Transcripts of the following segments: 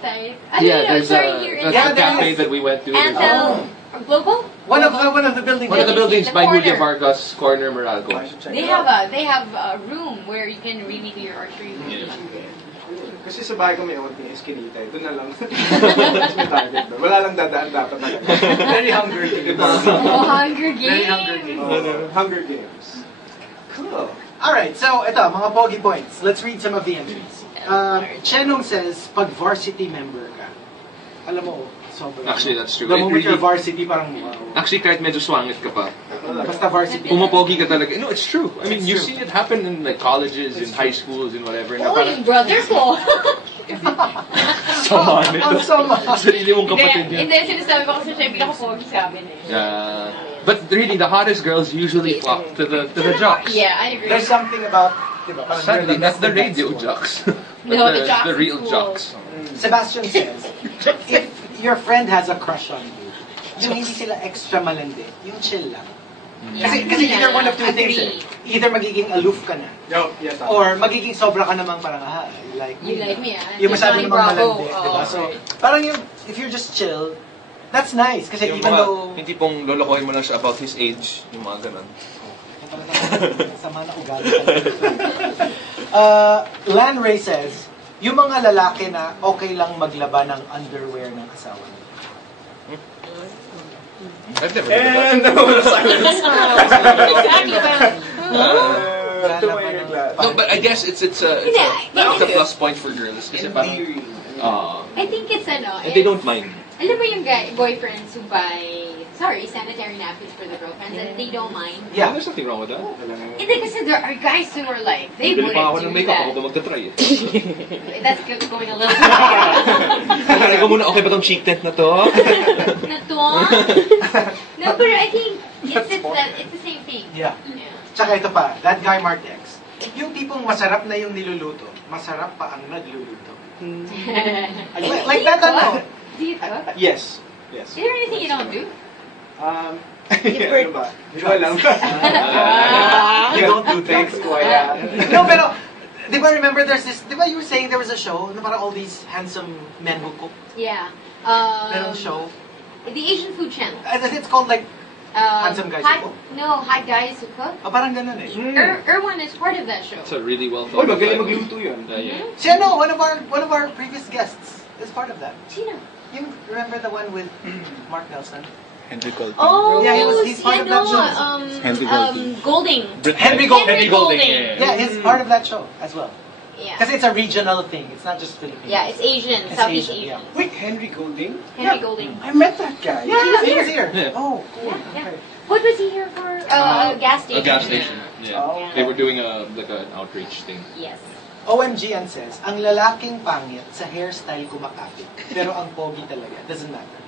There's a cafe that we went to. Global? One of the buildings. One of the buildings by Julia Vargas, corner Meralco. They have a room where you can really do your archery. Kasi sa bahay ko may old ni Eskinita. Doon na lang. Wala lang dadaan dapat. Very Hunger Games. Oh, Hunger Games. Very Hunger Games. Hunger Games. Cool. Alright, so ito, mga pogi points. Let's read some of the entries. Chenong says, pag varsity member ka, alam mo, sobrang. Actually, that's true. The moment you're varsity, parang wow. Actually, kahit medyo swangit ka pa. Basta varsity. Pumapogi ka talaga. No, it's true. I mean, you see it happen in like colleges, in high schools, and whatever. Yung brother ko. Sumanit. Ang sumanit. Sarili mong kapatid yun. Hindi, sinasabi ko kasi siya yung pinaka-pogi sa amin eh. But really, the hottest girls usually flock to the jocks. Yeah, I agree. There's something about, sadly, not the radio jocks. No, the jocks the real cool. jocks. Sebastian says, if your friend has a crush on you, yung hindi sila extra malandi, yung chill lang. Kasi either one of two things eh. Either magiging aloof ka na, or magiging sobra ka namang parang, you like me. You like me, yung masyado namang malandi, oh, diba? So, parang yung, if you're just chill, that's nice. Kasi yung even though... Hindi pong lolokohin mo lang siya about his age, yung mga ganun. Sama na ugali. Lan Ray says, yung mga lalaki na okay lang maglaba ng underwear ng asawa nila. I've never heard of that. Silence. No, but I guess it's a plus point for girls. Kasi parang, I think it's and they don't mind. Alam mo yung boyfriends who buy, sanitary napkins for the girlfriends and they don't mind? Yeah, there's nothing wrong with that. Hindi kasi there are guys who are like, they wouldn't do that. Bili pa ako ng makeup, ako ba magta-try eh. That's going a little too far. Try ko muna, okay ba tong cheek tint na to? No, but I think it's the same thing. Yeah. Tsaka ito pa, that guy Mark X, yung tipong masarap na yung niluluto, masarap pa ang nagluluto. Like that, ano? Do you cook? Yes. Is there anything you don't do? Ano ba? Walang. You don't do things. No, pero, di ba remember there's this, di ba you were saying there was a show na parang all these handsome men who cook? Yeah. Merong show? The Asian Food Channel. It's called like, Handsome Guys Who Cook? No, Hot Guys Who Cook. Parang ganun eh. Erwan is part of that show. It's a really well thought. Magaling magluto yun. Si ano, one of our previous guests is part of that. Sino? You remember the one with Mark Nelson? Henry Golding. Oh, yeah, he's part of that show. Henry Golding. Golding. Henry Golding. Yeah, he's part of that show as well. Yeah. Because it's a regional thing. It's not just Filipino. Yeah, it's Asian. It's Southeast Asian. Asian. Wait, Henry Golding? Henry Golding. I met that guy. Yeah, he was here. Yeah. Oh, cool. Yeah. Okay. What was he here for? A gas station. A gas station. Yeah. Yeah. They were doing an outreach thing. Yes. OMG Ann says, ang lalaking pangit sa hairstyle kumakapit, pero ang pogi talaga. Doesn't matter.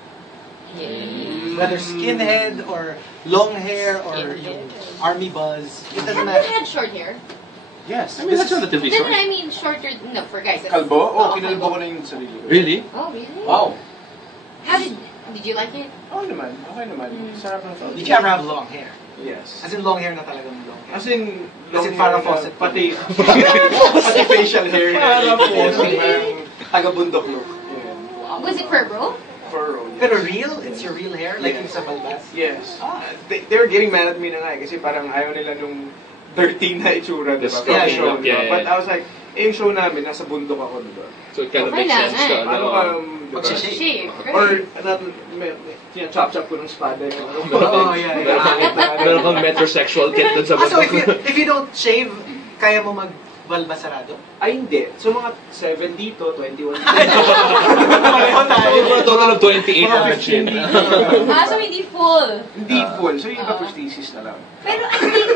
Whether skinhead or long hair or yung army buzz, it doesn't Have matter. you had short hair? Yes. I mean, that's relatively No, short. I mean shorter. No, for guys. Kalbo? Oh, kinalbo ko na yung sarili ko. Really? Oh, really? Wow. How did you like it? Okay naman. Sarap ng tao. Did you ever have long hair? Yes. As in long hair na talagang long hair? As in, As in Farrah Fawcett. Pati facial hair. Farrah Fawcett. Taga-bundok look. Was it furrow? Furrow, yes. Pero real? It's your real hair? Like yung sa balbas? Yes. They were getting mad at me na nga kasi parang ayaw nila nung dirty na itsura, diba? Yeah, show, sure. diba? But I was like, yung show namin, nasa bundok ako, diba? So it kind of Okay makes lang, sense to, Ano ka, diba? Shave. Or, chop-chop ko ng spada. Oh, yeah. Meron kang metrosexual kid dun sa So bundok. if you don't shave, kaya mo magbalbasarado? Ay, hindi. So, mga 7 dito, 21 dito. Pareho tayo. A total of 28 Mga na 15 shit. dito. So hindi full. Hindi full. So, yung iba prosthesis na lang. Pero I think,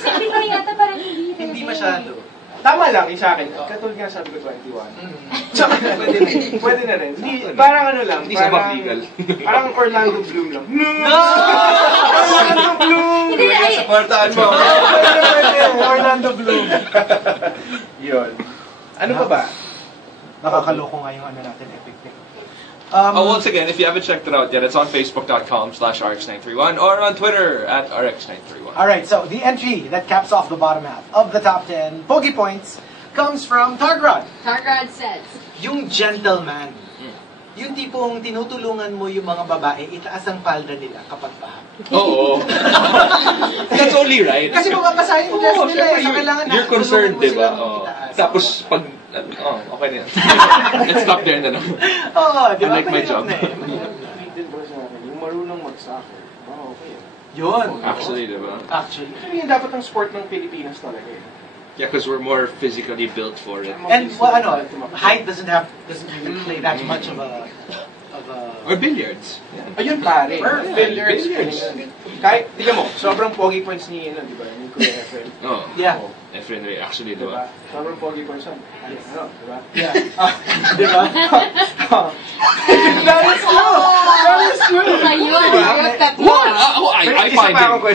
sabi ko yata parang hindi. Hindi masyado. Tama lang, yung sa akin. Katulad nga sabi ko 21. Tsaka, pwede na rin. Hindi, parang ano lang. Hindi sa legal. Parang Orlando Bloom lang. No! Orlando Bloom! Hindi, Supportahan mo. Orlando Bloom. Yun. Ano pa ba? Nakakaloko nga yung ano natin, epic pick. Once again, if you haven't checked it out yet, it's on facebook.com/rx931 or on Twitter @rx931. Alright, so the entry that caps off the bottom half of the top 10 Pogi Points comes from Targrod. Targrod says, Yung gentleman. Yung tipong tinutulungan mo yung mga babae, itaas ang palda nila kapag baha. Oo. That's only right. Kasi mapapasahin yung dress nila eh. So, kailangan You're concerned, di ba? Tapos, pag, okay na yan. Let's stop there na lang. Oo, di ba? I like my job. Din ba sa akin, yung marunong mag-soccer, okay. Yun. Actually, di ba? Actually. Kasi yun dapat ang sport ng Pilipinas talaga eh. Yeah, because we're more physically built for it. And, well, height doesn't really play that much of a... Or billiards. Yeah. Ayun pare. Billiards. Kahit, tignan mo, sobrang pogi points ni, di ba? Ni Kuya Efren. Oh. Yeah. Efren Ray, actually, di ba? Sobrang pogi points yan. Di ba? Yeah. Di ba? That is true! That is true! Ayun, What?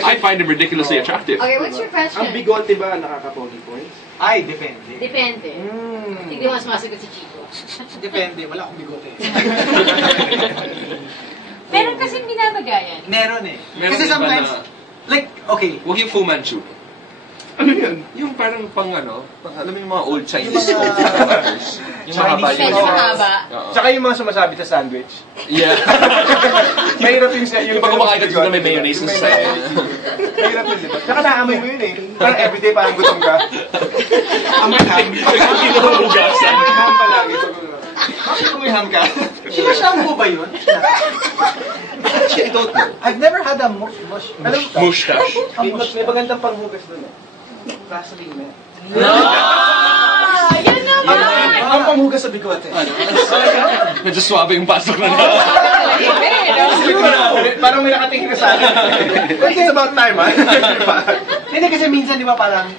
I find him ridiculously attractive. Okay, what's your question? Ang bigote ba nakaka-pogi points? Ay, depende. Depende. Hindi mo sumasagot si Chico. Depende. Wala akong bigote. Meron kasing binabagayan. Meron eh. Meron Kasi din ba sometimes, na- like, okay. Huwag yung Fu Manchu. Ano yun? Yung parang alam mo yung mga old Chinese cutters. Yung mahaba Chinese Medyo yung mahaba. Oo. Tsaka yung mga sumasabi sa sandwich. Yeah. Mahirap yung Yung pag kumakain ka dito na may mayonnaise na sa Mahirap yun, di ba? Tsaka naamoy mo yun eh. Parang everyday parang gutom ka. Amoy ham. Hinuhugasan. Ham palagi. Bakit amoy ham ka? Sinashampoo ba yun? I don't know. I've never had a mustache. Mustache. May magandang panghugas doon eh. Vaseline na. Yun naman! Ang panghugas sa bigote. Medyo suwabe yung pasok na Parang may nakatingin na sa akin. It's about time, ha? Hindi kasi minsan, di ba, parang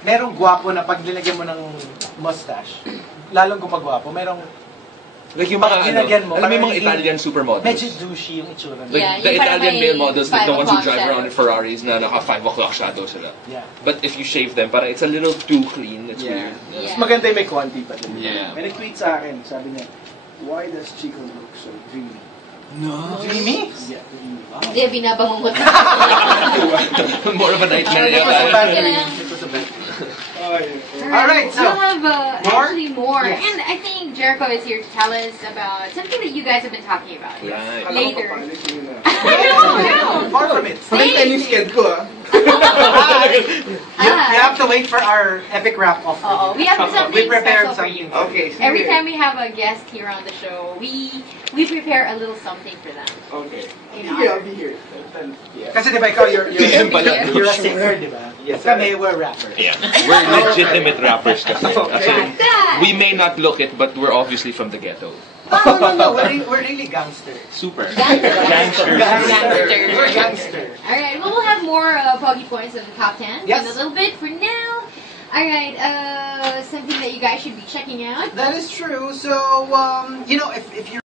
merong gwapo na pag nilagyan mo ng mustache, lalong gumagwapo, merong Like yung pag mga, ginagyan mo, alam mo yung mga parang Italian supermodels? medyo douchey yung itsura nila. Like Yeah, the yung parang Italian may male models, like the 5 ones who o'clock drive shadow. around in Ferraris na naka 5 o'clock shadow sila. Yeah. But if you shave them, parang it's a little too clean. It's weird. Mas maganda yung may konti pa din. Yeah. May nag-tweet sa akin, sabi niya, why does Chico look so dreamy? Dreamy? Yeah, dreamy. Hindi, binabangungot. More of a nightmare. It was a bad yata. dream. It was a bad dream. Oh, yeah. Alright, so, we'll have more? actually more. Yes. And I think Jericho is here to tell us about something that you guys have been talking about. Right. Kala ko Later. papalis yun na. No. far from it. Pakita yung sked ko, ah. You have to wait for our epic wrap-off. Oo, we have something We prepared special for you. something. Okay, sige. Every time we have a guest here on the show, we prepare a little something for them. Okay. You Sige, know. I'll be here. Yeah. Kasi di ba ikaw, you're You're a singer, di ba? Yes, Kami, we're rappers. Yeah. We're legitimate rappers kasi. As in, That. we may not look it, but we're obviously from the ghetto. No. We're really gangsters. Super. Gangsters. We're gangsters. Alright, well, we'll have more Pogi Points of the top 10 Yes. in a little bit. For now, alright, something that you guys should be checking out. That is true. So, if you're